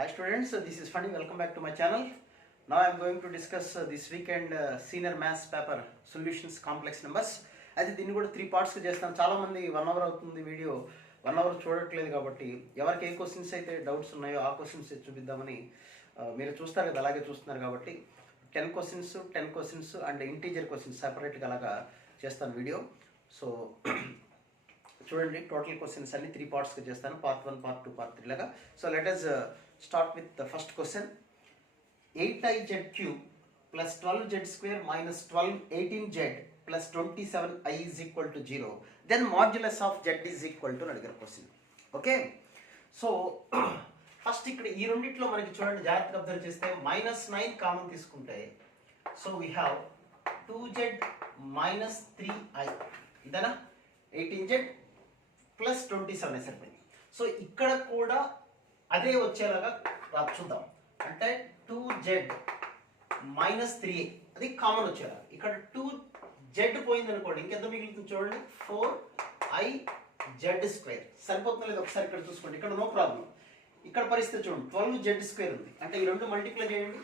Hi students, this is Funny. Welcome back to my channel. Now I am going to discuss this weekend senior maths paper solutions complex numbers. అయితే దీన్ని కూడా 3 పార్ట్స్గా చేస్తాను. చాలామంది 1 hour అవుతుంది video 1 hour చూడట్లేదు కాబట్టి ఎవరికి ఏ క్వశ్చన్స్ అయితే డౌట్స్ ఉన్నాయో ఆ క్వశ్చన్స్ చూపిద్దామని మీరు చూస్తారు కదా, అలాగే చూస్తున్నారు కాబట్టి 10 క్వశ్చన్స్ అండ్ ఇంటీజర్ క్వశ్చన్స్ సెపరేట్గా అలాగా చేస్తాను వీడియో. సో చూడండి, టోటల్ క్వశ్చన్స్ అన్ని 3 పార్ట్స్గా చేస్తాను, పార్ట్ 1, పార్ట్ 2, పార్ట్ 3 లాగా. So let us start with the first question. 8iz cube plus 12z square minus 18z plus 27i is equal to 0. Then modulus of z is equal to అడిగారు question. Okay, so first ఇక్కడ ఈ రెండిట్లో మనకి చూడండి, జాగ్రత్తగా observe చేస్తే -9 common తీసుకుంటే so we have 2z minus 3i, ఇదేనా 18z ప్లస్ 27 సరిపోయింది. సో ఇక్కడ కూడా అదే వచ్చేలాగా చూద్దాం, అంటే 2z minus 3i అది కామన్ వచ్చేలా. ఇక్కడ 2z పోయింది అనుకోండి, ఇంకెంత మిగులుతుంది చూడండి, 4iz స్క్వేర్. సరిపోతుందో లేదు ఒకసారి ఇక్కడ చూసుకోండి, ఇక్కడ నో ప్రాబ్లం. ఇక్కడ పరిస్థితి చూడండి, 12z స్క్వేర్ ఉంది, అంటే ఈ రెండు మల్టిప్లై చేయండి,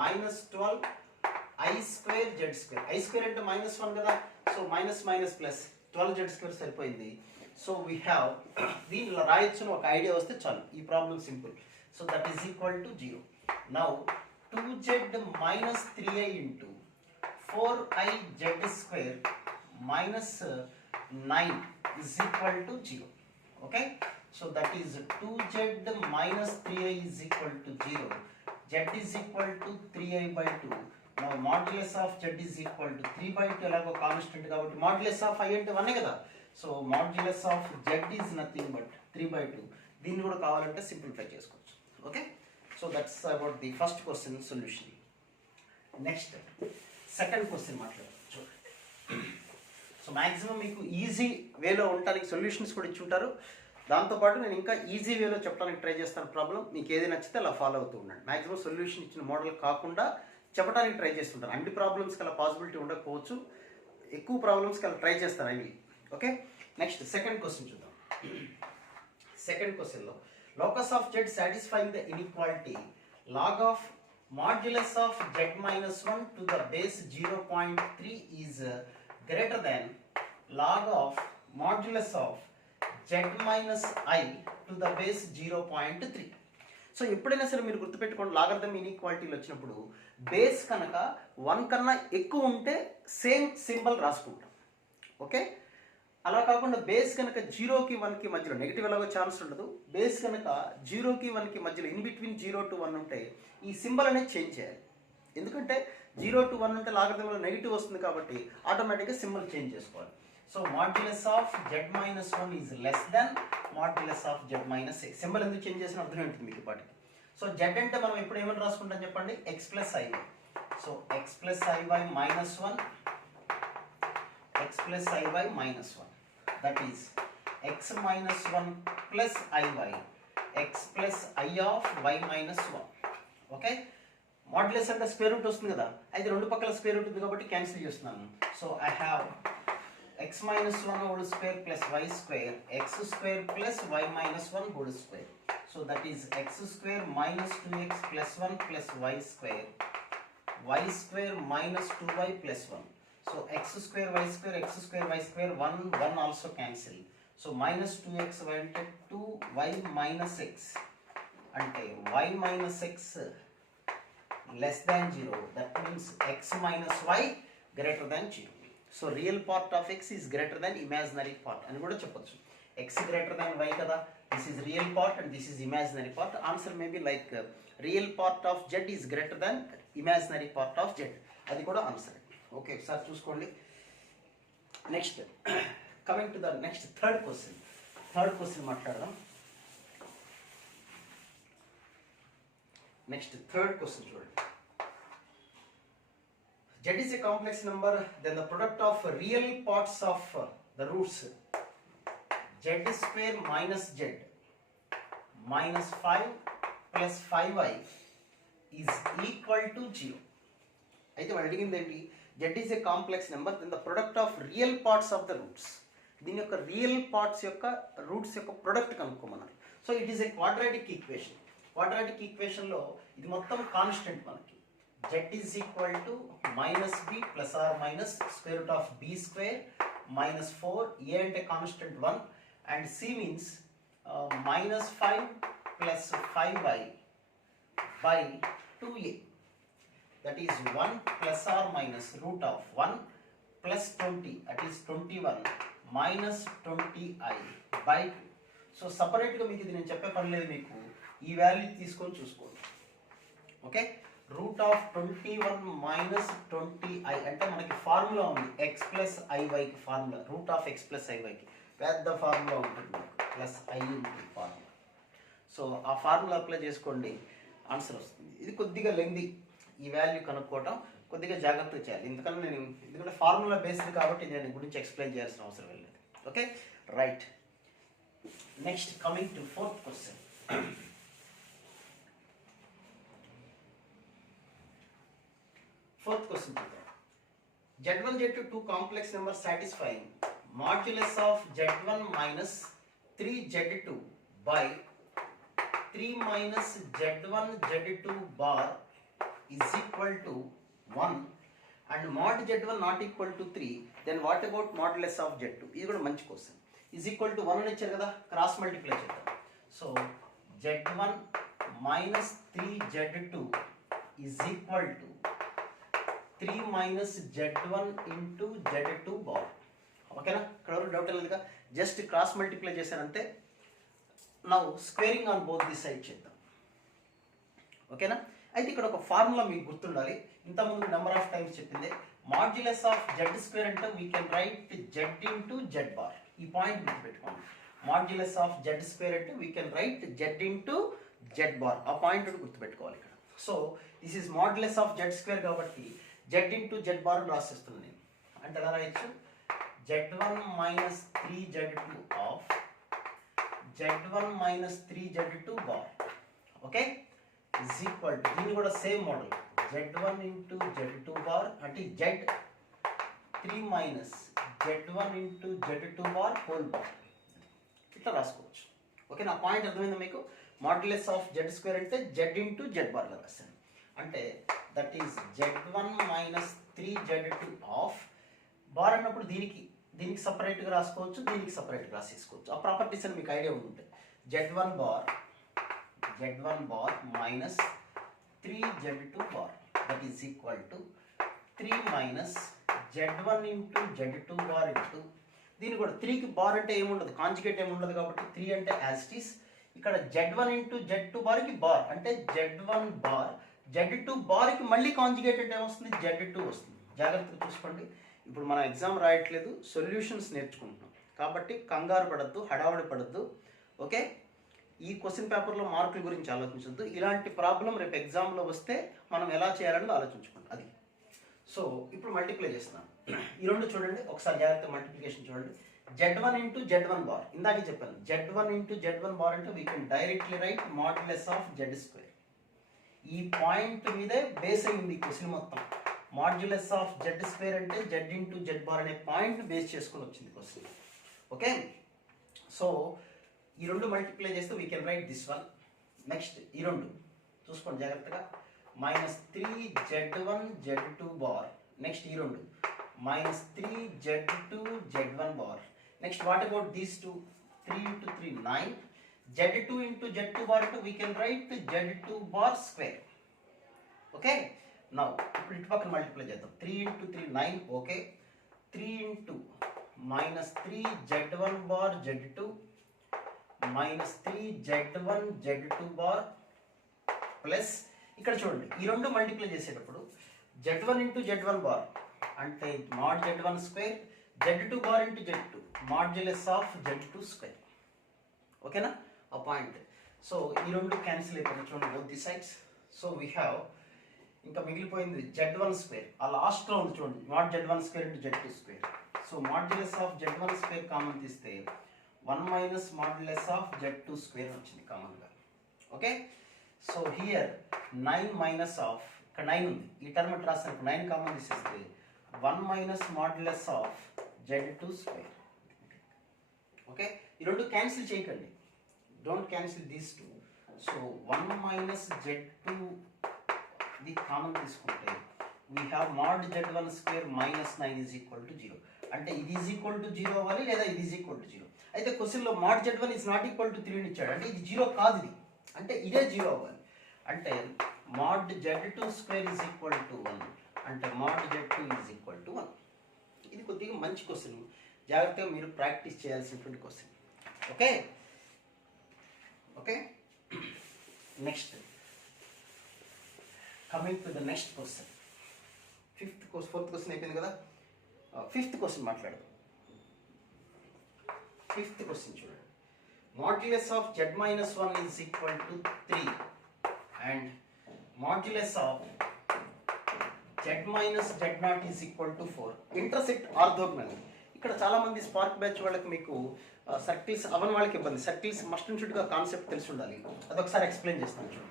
-12i square z square. i square అంటే -1 కదా, so minus plus 12z square సరిపోయింది. సో వీ హ్యావ్ దీనిలో రాయొచ్చును ఒక ఐడియా వస్తే చాలు, ఈ problem simple. So that is equal to 0. Now 2z minus 3i into 4iz square minus 9 is equal to 0. Okay, so that is 2z minus 3i is equal to 0. Z is equal to 3i by 2. Now modulus of z is equal to 3 by 2 ఎలాగో constant కాబట్టి modulus of i అంటే 1 కదా. So modulus of z is nothing but 3 by 2. దీన్ని కూడా కావాలంటే simplify చేసుకోవచ్చు. Okay, so that's about the first question solution. Next second question మాట్లాడదాం. చూడండి, సో మ్యాక్సిమం మీకు ఈజీ వేలో ఉండడానికి సొల్యూషన్స్ కూడా ఇచ్చి ఉంటారు, దాంతోపాటు నేను ఇంకా ఈజీ వేలో చెప్పడానికి ట్రై చేస్తాను. ప్రాబ్లం మీకు ఏది నచ్చితే అలా ఫాలో అవుతూ ఉండండి. మ్యాక్సిమం సొల్యూషన్ ఇచ్చిన మోడల్ కాకుండా చెప్పడానికి ట్రై చేస్తుంటాను. అన్ని ప్రాబ్లమ్స్కి అలా పాసిబిలిటీ ఉండకపోవచ్చు, ఎక్కువ ప్రాబ్లమ్స్కి అలా ట్రై చేస్తాను అవి. ఓకే, నెక్స్ట్ సెకండ్ క్వశ్చన్ చూద్దాం. సెకండ్ క్వశ్చన్లో locus of z satisfying the inequality log of modulus of z minus 1 to the base 0.3 is greater than log of modulus of z minus I to the base 0.3. So ఎప్పుడైనా సరే మీరు గుర్తుపెట్టుకోండి, logarithm ఇన్ఈక్వాలిటీలు వచ్చినప్పుడు base కనుక 1 కన్నా ఎక్కువ ఉంటే same symbol రాసుకుంటాం. ఓకే, అలా కాకుండా బేస్ కనుక 0కి 1కి మధ్యలో నెగిటివ్ ఎలాగో ఛాన్స్ ఉండదు. బేస్ కనుక 0కి 1కి మధ్యలో ఇన్ బిట్వీన్ 0 to 1 ఉంటే ఈ సింబల్ అనేది చేంజ్ చేయాలి. ఎందుకంటే 0 to 1 ఉంటే లాగరిథంలో నెగిటివ్ వస్తుంది కాబట్టి ఆటోమేటిక్గా సింబల్ చేంజ్ చేసుకోవాలి. So modulus of z minus 1 is less than modulus of z minus a. Symbol ఎందుకు చేంజ్ చేసిన అర్థం ఉంటుంది మీకు ఇప్పటికి. సో z అంటే మనం ఎప్పుడు ఏమైనా రాసుకుంటాం చెప్పండి, x plus iy. So x plus iy minus 1, x plus iy minus 1. That is x minus 1 plus iy, x plus i of y minus 1. Okay, modulus అంటే స్క్వేర్ రూట్ వస్తుంది కదా, అయితే రెండు పక్కల స్క్వేర్ రూట్ ఉంది కాబట్టి క్యాన్సిల్ చేస్తున్నాను. So I have x minus 1 whole square plus y square, x square plus y minus 1 whole square. So that is x square minus 2x plus 1 plus y square minus 2y plus 1. So x square y square 1 also cancel. So minus 2x went to y minus x, ante y minus x less than 0. That means x minus y greater than 0. So real part of x is greater than imaginary part అని కూడా చెప్పొచ్చు. x greater than y కదా, this is real part and this is imaginary part. Answer may be like real part of z is greater than imaginary part of z. అది కూడా answer. Okay, ఒకసారి చూసుకోండి. Next coming to the next third question మాట్లాడదాం. Next third question చూడండి. z is a complex number, then the product of real parts of the roots z square minus z minus 5 plus 5i is equal to 0. అయితే వాళ్ళు అడిగింది ఏంటి, z is a complex number, then the product of real parts of the roots. దీని యొక్క real parts యొక్క roots యొక్క product కనుక్కోమన్నారు. So it is a quadratic equation. Quadratic ఈక్వేషన్లో ఇది మొత్తం కాన్స్టెంట్ మనకి. z is equal to minus B plus or minus square root of B square minus 4, a అంటే constant 1 and c means minus 5 plus 5y by 2a, that is 1 plus or minus root of 1 plus 20, that is 21 minus 20i by 2. So సపరేట్గా మీకు ఇది నేను చెప్పే పని లేదు, మీకు ఈ వాల్యూ తీసుకొని చూసుకోండి. Okay, root of 21 minus 20i అంటే మనకి ఫార్ములా ఉంది x ప్లస్ ఐవైకి formula, root of x plus ఐవైకి పెద్ద ఫార్ములా ఉంటుంది మనకు, ప్లస్ ఐ ఉంటుంది ఫార్ములా. సో ఆ ఫార్ములా అప్లై చేసుకోండి, ఆన్సర్ వస్తుంది. ఇది కొద్దిగా లెంగ్ది, ఈ వాల్యూ కనుక్కోవటం కొద్దిగా జాగ్రత్తగా చేయాలి, ఎందుకంటే ఎందుకంటే ఫార్ములా బేస్డ్ కాబట్టి నేను గురించి ఎక్స్ప్లెయిన్ చేయాల్సిన అవసరం లేదు. Okay, right. Next coming to fourth question. Fourth question. Z1 Z2 two complex numbers satisfying modulus of Z1 minus 3Z2 by 3 minus Z1 Z2 bar is equal to 1 and mod Z1 not equal to 3, then what about modulus of Z2? ఇది కూడా మంచి question. is equal to 1 అని ఇచ్చారు కదా, cross multiply చేద్దాం. So Z1 minus 3Z2 is equal to 3 minus Z1 into Z2 bar. ఓకేనా, ఇక్కడ doubt లేదుగా, జస్ట్ క్రాస్ మల్టిప్లై చేశానంతే. Now squaring on both the side చేద్దాం. ఓకేనా, అయితే ఇక్కడ ఒక ఫార్ములా మీకు గుర్తుండాలి, ఇంతకుముందు నెంబర్ ఆఫ్ టైమ్స్ చెప్పింది. మాడ్యులస్ ఆఫ్ జెడ్ స్క్వేర్ అంటే we can write Z into Z bar. ఈ పాయింట్ గుర్తుపెట్టుకోండి, మాడ్యులస్ ఆఫ్ జెడ్ స్క్వేర్ అంటే we can write Z into Z bar. ఆ పాయింట్ గుర్తుపెట్టుకోవాలి ఇక్కడ. So this is modulus of Z square కాబట్టి Z into Z bar రాసిస్తున్నాను నేను. అంటే ఎలా రాయొచ్చు, Z1 minus 3Z2 of Z1 minus 3Z2 bar. Okay, is equal to, దీన్ని కూడా same model, Z1 into Z2 bar అంటే Z3 minus Z1 into Z2 bar whole bar. ఇట్లా రాసుకోవచ్చు. ఓకే, నా పాయింట్ అర్థమైందా మీకు? మాడ్యులస్ ఆఫ్ జెడ్ స్క్వేర్ అంటే Z into Z బార్గా రాశాను. అంటే that is Z1 minus 3Z2 of bar అన్నప్పుడు దీనికి సపరేట్గా రాసుకోవచ్చు, దీనికి సపరేట్గా రాసేసుకోవచ్చు. ఆ ప్రాపర్టీస్ అని మీకు ఐడియా ఉంటే Z1 bar minus 3Z2 bar that is equal to 3 minus Z1 into Z2 bar into, దీని కూడా 3కి బార్ అంటే ఏముండదు, కాంజుగేట్ ఏముండదు కాబట్టి 3 అంటే యాజ్ ఇట్ ఈస్. ఇక్కడ Z1 ఇంటూ Z2 బార్కి బార్ అంటే Z1 బార్, Z2 బార్కి మళ్ళీ కాంజుగేట్ అంటే ఏమొస్తుంది, Z2 వస్తుంది. జాగ్రత్తగా చూసుకోండి, ఇప్పుడు మనం ఎగ్జామ్ రాయట్లేదు, సొల్యూషన్స్ నేర్చుకుంటున్నాం కాబట్టి కంగారు పడద్దు, హడావుడి పడద్దు. ఓకే, ఈ క్వశ్చన్ పేపర్లో మార్కుల గురించి ఆలోచించద్దు. ఇలాంటి ప్రాబ్లం రేపు ఎగ్జామ్లో వస్తే మనం ఎలా చేయాలని ఆలోచించుకోండి. అది సో ఇప్పుడు మల్టిప్లై చేస్తున్నాను. ఈ రెండు చూడండి ఒకసారి, జాగ్రత్త మల్టిప్లికేషన్ చూడండి. Z1 ఇంటూ Z1 బార్, ఇందాకే చెప్పాను Z1 ఇంటూ Z1 బార్ అంటే we can directly right modulus of Z square. ఈ పాయింట్ మీదే బేస్ అయింది క్వశ్చన్ మొత్తం. మాడ్యులస్ ఆఫ్ జెడ్ స్క్వేర్ అంటే జెడ్ ఇంటూ జెడ్ బార్ అనే పాయింట్ బేస్ చేసుకుని వచ్చింది క్వశ్చన్. ఓకే, సో ఈ రెండు మల్టిప్లై చేస్తే we can right this one. Next ఈ రెండు చూసుకోండి జాగ్రత్తగా, minus 3Z1 Z2 bar. Next ఈ రెండు minus 3Z2 Z1 bar. Next what about these two, 3 into 3 9, Z2 into Z2 bar to we can write Z2 bar square. Okay, now ఇప్పుడు ఇటు పక్కన multiply చేద్దాం. 3 into 3 9. Okay, 3 into minus 3 Z1 bar Z2 minus 3 Z1 Z2 bar plus ఇక్కడ చూడండి ఈ రెండు multiply చేసేటప్పుడు Z1 into Z1 bar అంటే mod Z1 square, Z2 bar into Z2 modulus of Z2 square. ఓకేనా, ఆ పాయింట్. సో ఈ రెండు క్యాన్సిల్ అయిపోయింది చూడండి both the sides. So we have ఇంకా మిగిలిపోయింది Z1 స్క్వేర్, ఆ లాస్ట్లో ఉంది చూడండి, mod Z1 square into Z2 square. So modulus of Z1 square common తీస్తే 1 minus modulus of Z2 square వచ్చింది కామన్గా. Okay, so here 9 minus of, ఇక్కడ 9 ఉంది, ఈ టర్మ్ రాసినప్పుడు 9 కామన్ తీసేస్తే 1 minus modulus of Z2 square. Okay, ఈ రెండు క్యాన్సిల్ చేయకండి, don't cancel these two. So 1 minus Z2 ఇది కామన్ తీసుకుంటే we have mod Z1 square minus 9 is equal to 0. అంటే ఇది ఈజ్ ఈక్వల్ టు 0 అవ్వాలి లేదా ఇది ఈజ్ ఈక్వల్ టు 0. అయితే క్వశ్చన్లో mod Z1 is not equal to 3 అని ఇచ్చాడు. అంటే ఇది 0 కాదు, ఇది అంటే ఇదే 0 అవ్వాలి. అంటే mod Z2 square is equal to 1 అంటే mod Z2 is equal to 1. ఇది కొద్దిగా మంచి క్వశ్చన్, జాగ్రత్తగా మీరు ప్రాక్టీస్ చేయాల్సినటువంటి question. Okay okay next coming to the next question. Fourth question అయిపోయింది కదా, ఫిఫ్త్ క్వశ్చన్ మాట్లాడదాం. ఫిఫ్త్ క్వశ్చన్ చూడండి. Modulus of Z-1 is equal to 3 and modulus of Z-Z0 is equal to 4. Intersect orthogonal. ఇక్కడ చాలా మంది spark batch వాళ్ళకి మీకు circles అవన్ వాళ్ళకి ఇబ్బంది. సర్కిల్స్ మస్ట్ అండ్ షుడ్గా కాన్సెప్ట్ తెలిసి ఉండాలి. అదొకసారి ఎక్స్ప్లెయిన్ చేస్తాను చూడండి.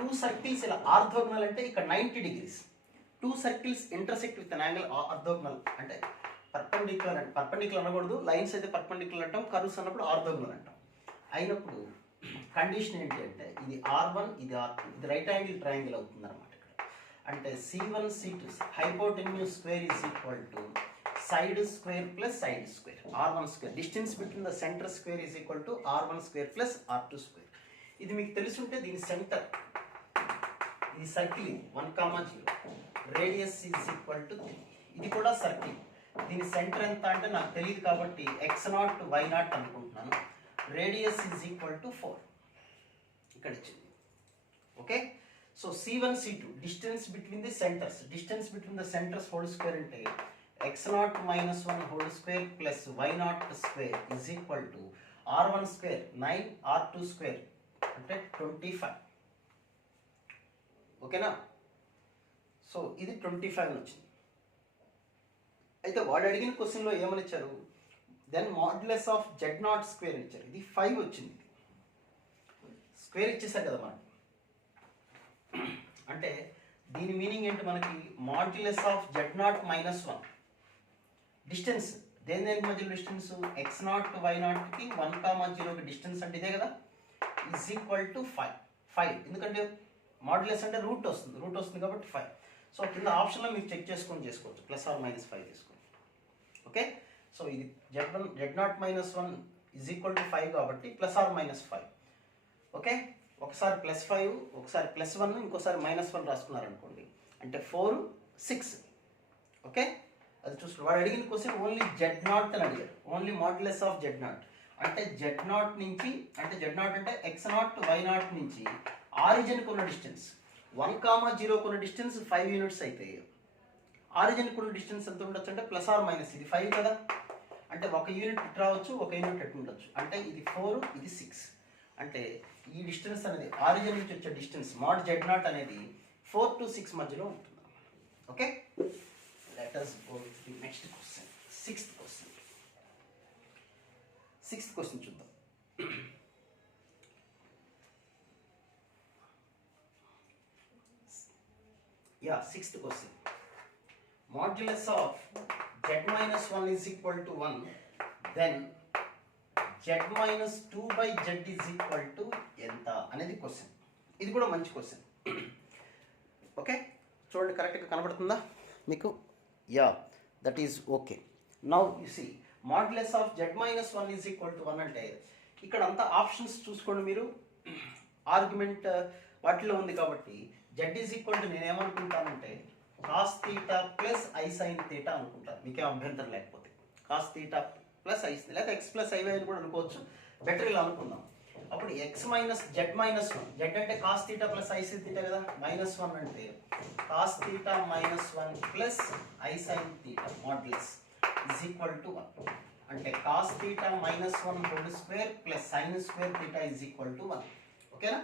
2 సర్కిల్స్ ఇలా ఆర్థోగోనల్ అంటే ఇక్కడ 90 degrees. 2 circles intersect with an angle orthogonal అంటే పర్పెండిక్యులర్ అంటే పర్పెండిక్యులర్ అనకూడదు, లైన్స్ అయితే పర్పెండిక్యులర్ అంటాం, కర్వ్స్ అన్నప్పుడు ఆర్థోగోనల్ అంటాం. అయినప్పుడు కండిషన్ ఏంటి అంటే ఇది R1 ఇది R2 ఇది రైట్ యాంగిల్ ట్రయాంగిల్ అవుతుంది అనమాట. ఇక్కడ అంటే C1 C2 hypotenuse square is equal to side square plus side square R1 square. Distance between the centre square is equal to R1 square plus R2 square. ఇది మీకు తెలుసుంటే దీని centre ఇది circle 1,0 radius is equal to 3. ఇది కూడా circle, దీని centre ఎంత అంటే నాకు తెలియదు కాబట్టి x0 y0 అనుకుంటున్నాను. రేడియస్ ఈజ్ ఈక్వల్ టు 4 ఇక్కడ ఇచ్చింది. Okay so C1 C2 distance between the centres, distance between the centres whole square అంటే x0 - 1 whole square plus y0 square is equal to R1 square 9 R2 square అంటే 25. ఓకేనా, so ఇది 25 వచ్చింది. అయితే వాడు అడిగిన క్వశ్చన్లో ఏమని ఇచ్చారు, then modulus of Z0 square ఇచ్చారు. ఇది 5 వచ్చింది. స్క్వేర్ ఇచ్చేసారు కదా మనకి. అంటే దీని మీనింగ్ ఏంటి, మనకి మాడ్యులస్ ఆఫ్ Z0 - 1 డిస్టెన్స్ దేని దేనికి మధ్య డిస్టెన్స్ x0 y0కి 1,0కి డిస్టెన్స్ అంటే ఇదే కదా, ఈజ్ ఈక్వల్ టు 5. ఎందుకంటే మాడ్యులస్ అంటే రూట్ వస్తుంది కాబట్టి 5. సో కింద ఆప్షన్లో మీరు చెక్ చేసుకోవచ్చు +or-5 తీసుకోండి. ఓకే సో ఇది Z0 - 1 ఈజ్ ఈక్వల్ టు 5 కాబట్టి +or-5. ఓకే ఒకసారి +5 ఒకసారి +1 ఇంకోసారి -1 రాసుకున్నారనుకోండి అంటే 4 6. ఓకే అది చూసుకోండి. వాడు అడిగిన క్వశ్చన్ ఓన్లీ Z0 అని అడిగారు, ఓన్లీ మాడ్యులస్ ఆఫ్ Z0 అంటే Z0 నుంచి అంటే Z0 అంటే x0 y0 నుంచి ఆరిజిన్కి ఉన్న డిస్టెన్స్ 1,0 ఉన్న డిస్టెన్స్ 5 యూనిట్స్ అయితే ఆరిజిన్కి ఉన్న డిస్టెన్స్ ఎంత ఉండొచ్చు అంటే +or- ఇది 5 కదా, అంటే 1 యూనిట్ ఇటు రావచ్చు 1 యూనిట్ ఎటు ఉండొచ్చు అంటే ఇది 4 ఇది 6. అంటే ఈ డిస్టెన్స్ అనేది ఆరిజిన్ నుంచి వచ్చే డిస్టెన్స్ mod Z0 అనేది 4 to 6 మధ్యలో ఉంటుంది. Okay let us go to the next question. Sixth question చూద్దాం. Sixth question. Modulus of Z-1 is equal to 1, then Z-2/Z is equal to ఎంత అనేది క్వశ్చన్. ఇది కూడా మంచి క్వశ్చన్. ఓకే చూడండి కరెక్ట్గా కనబడుతుందా మీకు? That is okay. Now you see modulus of Z-1 is equal to 1 అంటే ఇక్కడ అంతా ఆప్షన్స్ చూసుకోండి మీరు. ఆర్గ్యుమెంట్ వాటిలో ఉంది కాబట్టి Z ఈజ్ ఈక్వల్ టు నేనేమనుకుంటానంటే cos θ ప్లస్ I sin θ అనుకుంటాను, మీకేం అభ్యంతరం లేకపోతే. cos θ ప్లస్ I లేకపోతే x ప్లస్ I అని కూడా అనుకోవచ్చు, బెటర్ ఇలా అనుకుందాం. అప్పుడు x మైనస్ Z -1, Z అంటే cos θ ప్లస్ I sin θ కదా, -1 అంటే cos θ -1 plus I sin θ modulus is equal to 1 అంటే cos θ -1 whole square plus sin square θ is equal to 1. ఓకేనా,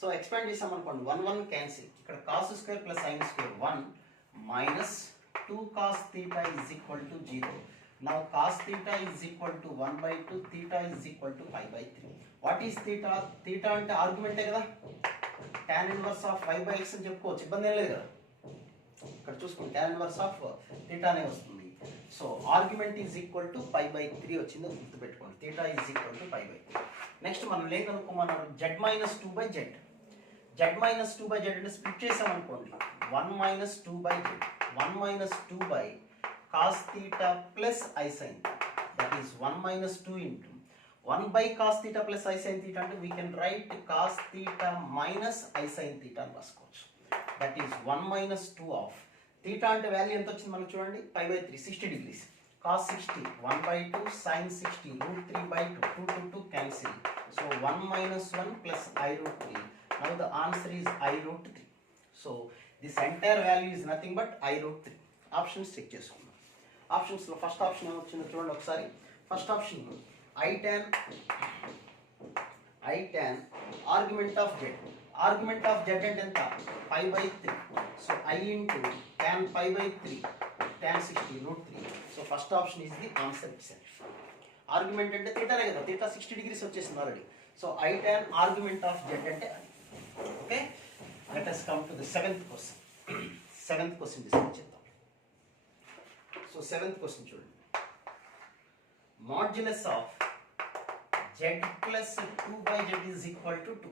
సో ఎక్స్పాండ్ చేసాం అనుకోండి 1 1 క్యాన్సిల్, ఇక్కడ cos square plus sin square 1 minus 2 cos theta is equal to 0. Now cos theta is equal to 1/2, theta is equal to pi by 3. What is theta? Theta అంటే argument కదా, tan inverse of y by x అని చెప్పుకోవచ్చు, ఇబ్బంది ఏం లేదు కదా. ఇక్కడ చూసుకోండి tan inverse of theta అనే వస్తుంది. So argument is equal to pi by 3 వచ్చిందో గుర్తుపెట్టుకోండి. Theta is equal to pi by 3. Next మనం ఏం కనుక్కోమన్నారు, Z minus 2 by Z. Z minus 2 by Z అంటే స్ప్లిట్ చేసామనుకోండి, 1 minus 2 by Z, 1 minus 2 by cos theta plus I sine, that is 1 minus 2 into 1 by cos theta plus I sin theta అంటే we can write cos theta minus I sin theta అని రాసుకోవచ్చు. That is 1 minus 2 of theta అంటే value ఎంత వచ్చింది మనకు చూడండి, pi by 3, 60 degrees. Cos 60, 1 by 2, sin 60, root 3 by 2, 2 to 2 cancel. So 1 minus 1 plus I root 3. Now the answer is I root 3. So this entire value is nothing but I root 3. Options check చేసుకుందాం. Options లో first option ఏమొచ్చిందో చూడండి ఒకసారి. First option I tan argument of z. Argument of z అంటే ఎంత, pi by 3. So I into tan pi by 3 tan 60 root 3. So first option is the answer itself. Argument అంటే థీటానే కదా, theta 60 degrees వచ్చేసింది already. So I tan argument of z అంటే okay. Let us come to the seventh question. Seventh question discuss చేద్దాం. So seventh question చూడండి. Modulus of z plus 2 by z is equal to 2.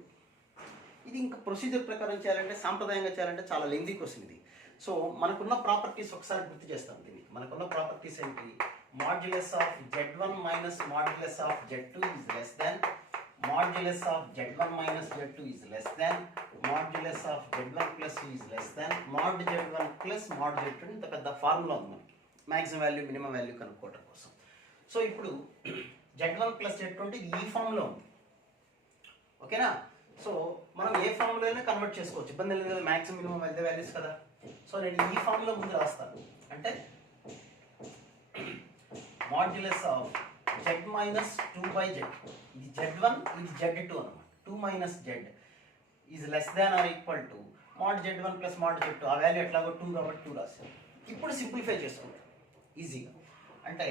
ఇది ఇంకా procedure ప్రకారం చేయాలంటే, సాంప్రదాయంగా చేయాలంటే చాలా లెంగ్తీ క్వశ్చన్ ఇది. సో మనకున్న ప్రాపర్టీస్ ఒకసారి గుర్తు చేస్తాం దీన్ని. మనకున్న ప్రాపర్టీస్ ఏంటి, modulus of z1 minus modulus of z2 is less than, modulus of z1 minus z2 is less than, modulus of z1 plus is less than, mod z1 plus mod z2. ఇంత పెద్ద formula ఉంది మనకి maximum value minimum value కనుక్కోవడం కోసం. So ఇప్పుడు z1 plus z2 అంటే ఈ ఫామ్లో ఉంది, ఓకేనా. సో మనం ఏ ఫామ్లో అయినా కన్వర్ట్ చేసుకోవచ్చు, ఇబ్బంది లేదు కదా, మ్యాక్సిమం మినిమం మధ్య వాల్యూస్ కదా. సో నేను ఈ ఫామ్లో ముందు రాస్తాను, అంటే modulus of z minus 2 by z, ఇది z1 ఇది z2 అనమాట, 2 మైనస్ z is less than or equal to mod z1 plus mod z2. ఆ వాల్యూ ఎట్లాగో 2 కాబట్టి 2 రాశాను. ఇప్పుడు సింప్లిఫై చేసుకుంటాం ఈజీగా, అంటే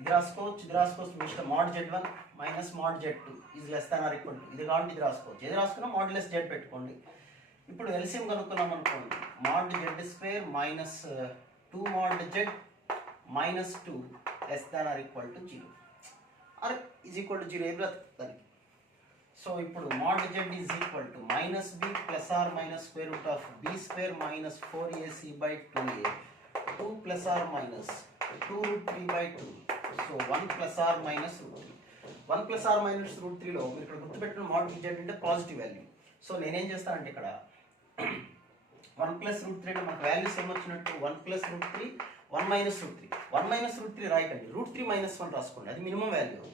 ఇది రాసుకోవచ్చు మీ ఇష్టం. Mod z1 minus mod z2 is less than or equal to, ఇది కాబట్టి ఇది రాసుకోవచ్చు, ఏది రాసుకున్నా మాడ్యులస్ z పెట్టుకోండి. ఇప్పుడు ఎల్సిఎం కనుక్కున్నాం అనుకోండి, mod z² minus 2 mod z minus 2 less than or equal to 0 or is equal to 0 ఏది దానికి. సో ఇప్పుడు mod z is equal to minus b plus or minus square root of b² minus 4ac by 2a, 2 plus or minus 2 root 3 by 2. So 1 plus or minus root 3. 1 plus or minus root 3లో మీరు ఇక్కడ గుర్తుపెట్టిన mod z అంటే positive value. So నేనేం చేస్తానంటే ఇక్కడ 1 plus root 3 అంటే మనకు values ఏమొచ్చినట్టు, 1 plus root 3, 1 minus root 3. 1 minus root 3 రాయకండి, రూట్ 3 మైనస్ 1 రాసుకోండి, అది మినిమం వాల్యూ,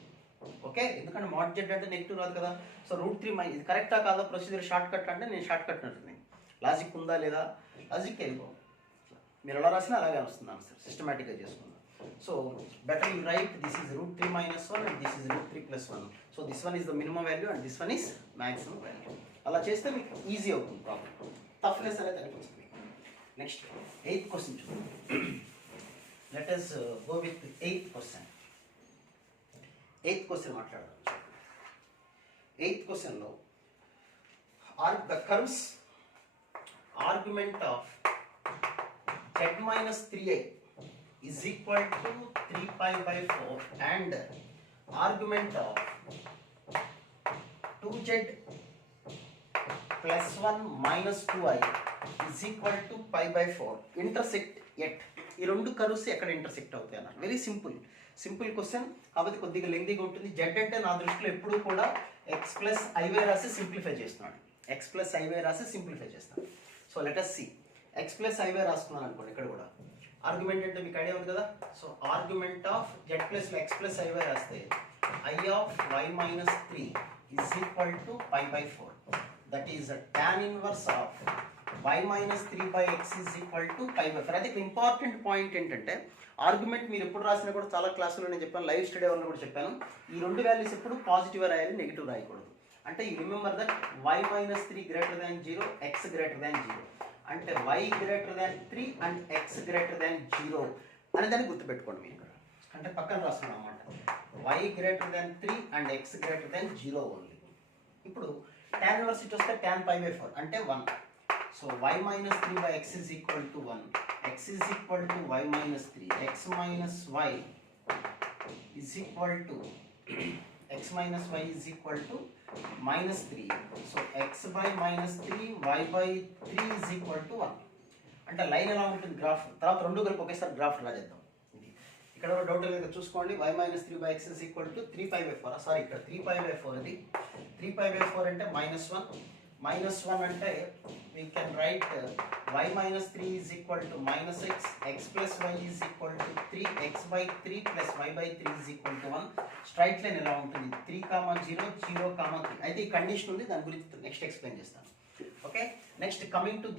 ఓకే. ఎందుకంటే మాడ్ z అంటే నెగిటివ్ రాదు కదా. సో రూట్ 3 ఇది కరెక్టా కాదా ప్రొసీజర్, షార్ట్ కట్ అంటే నేను షార్ట్ కట్ అంటున్నాను, లాజిక్ ఉందా లేదా, లాజిక్ వెళ్ళిపో, మీరు ఎలా రాసినా అలాగే వస్తుంది ఆన్సర్, సిస్టమేటిక్గా చేసుకుందాం. So better you write this is root 3 minus 1 and this is root 3 plus 1. So this one is the minimum value and this one is maximum value. అలా చేస్తే మీకు ఈజీ అవుతుంది ప్రాబ్లం, టఫ్నెస్ అనేది అనిపిస్తుంది. నెక్స్ట్ 8th క్వశ్చన్ చూడండి. Let us go with 8th question. 8th question మాట్లాడదాం. 8th క్వశ్చన్లో the curves argument of z minus 3i is equal to 3 pi by 4 and argument of 2z plus 1 minus 2i is equal to pi by 4 intersect at. ఈ రెండు curves ఎక్కడ intersect అవుతాయి అన్న, very simple question కాబట్టి కొద్దిగా లెంగ్తీగా ఉంటుంది. z అంటే నా దృష్టిలో ఎప్పుడు కూడా x ప్లస్ ఐవై రాసి సింప్లిఫై చేస్తున్నాడు, x ప్లస్ ఐవై రాసి సింప్లిఫై చేస్తాను. So let us see, x plus i y రాసుకున్నాను అనుకోండి, ఇక్కడ కూడా ఆర్గ్యుమెంట్ అంటే మీకు ఐడియా ఉంది కదా. So argument of z plus x plus i y రాస్తే i of y minus 3 is equal to pi by 4, that is tan inverse of y minus 3 by x is equal to pi by 4. అయితే important point ఏంటంటే argument మీరు ఎప్పుడు రాసినా కూడా చాలా క్లాసులో నేను చెప్పాను, లైవ్ స్టడీ వల్ల కూడా చెప్పాను, ఈ రెండు వాల్యూస్ ఎప్పుడు పాజిటివ్ రాయాలి, నెగిటివ్ రాయకూడదు. అంటే you remember that y minus 3 greater than 0, x greater than 0, అంటే y greater than 3 and x greater than 0 అనే దాన్ని గుర్తుపెట్టుకోండి మీరు ఇక్కడ, అంటే పక్కన రాస్తున్నాం అన్నమాట, y greater than 3 and x greater than 0 only. ఇప్పుడు tan ఇన్వర్స్ ఇటు వస్తే tan పై బై 4 అంటే 1. So y minus 3 by x is equal to 1. X is equal to y minus 3. X minus y is equal to x minus y is equal to minus 3. So x by minus 3, y by 3 is equal to 1. అంటే line ఎలా ఉంటుంది graph, తర్వాత రెండు కలిపి ఒకేసారి graph draw చేద్దాం. ఇది ఇక్కడ కూడా డౌట్ లేదు చూసుకోండి. y minus 3 by x is equal to 3 pi by 4. Sorry ఇక్కడ 3 pi by 4 ఇది. 3 pi by 4 అంటే -1. -1 అంటే we can write y minus 3 is equal to minus x. X plus y is equal to 3. X by 3 plus y by 3 is equal to 1. Straight line ఎలా ఉంటుంది 3, 0, 0, 3. అయితే ఈ condition ఉంది, దాని గురించి నెక్స్ట్ ఎక్స్ప్లెయిన్ చేస్తాను. Okay, next coming to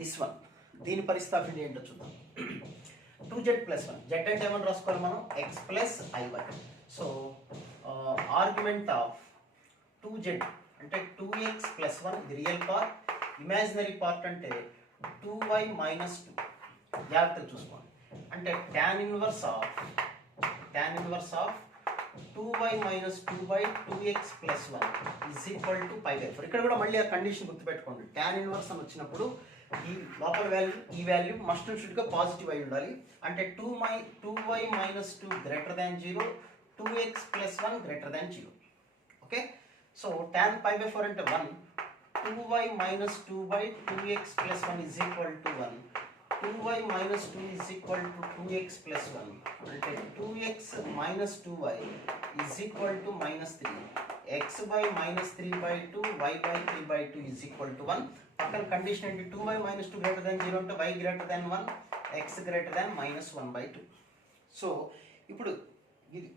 this one. దీని పరిస్థితి ఏంటో చూద్దాం. 2z plus 1. z అంటే ఏమని రాసుకోవాలి మనం, x plus iy. So argument of 2z అంటే 2x plus 1 ఇది రియల్ పార్ట్, ఇమాజినరీ పార్ట్ అంటే 2y minus 2. జాగ్రత్తగా చూసుకోండి. అంటే tan inverse of 2y minus 2 by 2x plus 1 is equal to pi by 4. ఇక్కడ కూడా మళ్ళీ ఆ కండిషన్ గుర్తుపెట్టుకోండి. tan inverse అని వచ్చినప్పుడు ఈ లోపల వాల్యూ ఈ వాల్యూ మస్ట్ అండ్ షుడ్ గా పాజిటివ్ అయి ఉండాలి. అంటే 2y minus 2 greater than 0, 2x plus 1 greater than 0. Okay, so tan pi by 4 అంటే 1, 2y minus 2 by 2x plus 1 is equal to 1. 2y minus 2 is equal to 2x plus 1. అంటే 2x minus 2y is equal to minus 3. x by minus 3 by 2, y by 3 by 2 is equal to 1. పక్కన condition ఏంటి, 2y minus 2 greater than 0 అంటే y greater than 1, x greater than minus 1 by 2. So ఇప్పుడు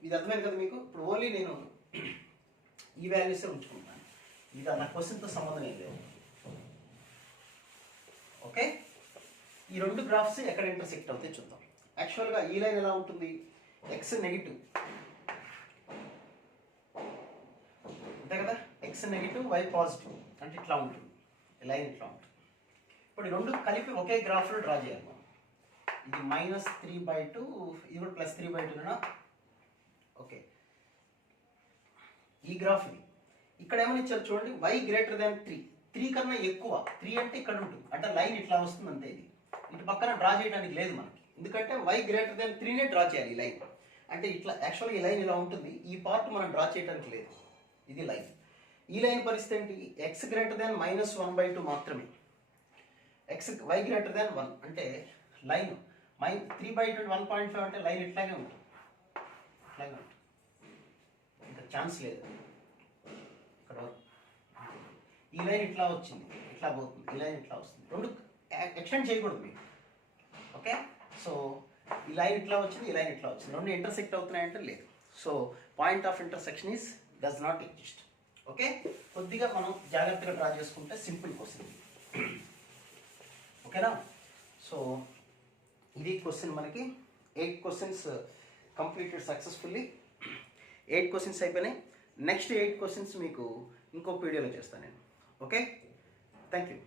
ఇది అర్థమైంది కదా మీకు. ఇప్పుడు only నేను ఈ వాల్యూసే ఉంచుకుంటాను, ఇది నా క్వశ్చన్తో సంబంధం ఏం లేదు. ఓకే, ఈ రెండు గ్రాఫ్స్ ఎక్కడ ఇంటర్సెక్ట్ అవుతాయి చూద్దాం. యాక్చువల్గా ఈ లైన్ ఎలా ఉంటుంది, x నెగిటివ్ అంతే కదా, x నెగిటివ్ y పాజిటివ్ అంటే ఇట్లా ఉంటుంది, లైన్ ఇట్లా ఉంటుంది. ఇప్పుడు ఈ రెండు కలిపి ఒకే గ్రాఫ్లో డ్రా చేయాలి మనం. ఇది -3/2, ఇది కూడా +3/2. ఓకే, ఈ గ్రాఫ్ ఇది. ఇక్కడ ఏమని ఇచ్చారు చూడండి, y గ్రేటర్ దాన్ 3. 3 కన్నా ఎక్కువ, 3 అంటే ఇక్కడ ఉంటుంది, అంటే లైన్ ఇట్లా వస్తుంది అంతే. ఇది ఇటు పక్కన డ్రా చేయడానికి లేదు మనకి, ఎందుకంటే y గ్రేటర్ దాన్ 3నే డ్రా చేయాలి ఈ లైన్. అంటే ఇట్లా యాక్చువల్గా ఈ లైన్ ఇలా ఉంటుంది, ఈ పార్ట్ మనం డ్రా చేయడానికి లేదు, ఇది లైన్. ఈ లైన్ పరిస్థితి ఏంటి, x గ్రేటర్ దాన్ -1/2 మాత్రమే. y గ్రేటర్ దాన్ 1 అంటే లైన్ 3/2 1.5 అంటే లైన్ ఇట్లాగే ఉంటుంది, ఇట్లాగే ఉంటుంది, ఇంకా ఛాన్స్ లేదు. ఇక్కడ ఈ లైన్ ఇట్లా వచ్చింది, ఇట్లా పోతుంది, ఈ లైన్ ఇట్లా వస్తుంది, రెండు ఎక్స్టెండ్ చేయకూడదు మీరు. ఓకే, సో ఈ లైన్ ఇట్లా వచ్చింది, ఈ లైన్ ఇట్లా వచ్చింది, రెండు ఇంటర్సెక్ట్ అవుతున్నాయంటే లేదు. So point of intersection is does not exist. Okay, కొద్దిగా మనం జాగ్రత్తగా డ్రా చేసుకుంటే సింపుల్ క్వశ్చన్. ఓకేనా, సో ఇది క్వశ్చన్ మనకి 8 క్వశ్చన్స్ కంప్లీటెడ్ సక్సెస్ఫుల్లీ. 8 క్వశ్చన్స్ అయిపోయినాయి. నెక్స్ట్ 8 క్వశ్చన్స్ మీకు ఇంకొక వీడియోలో చేస్తాను నేను. Okay, thank you.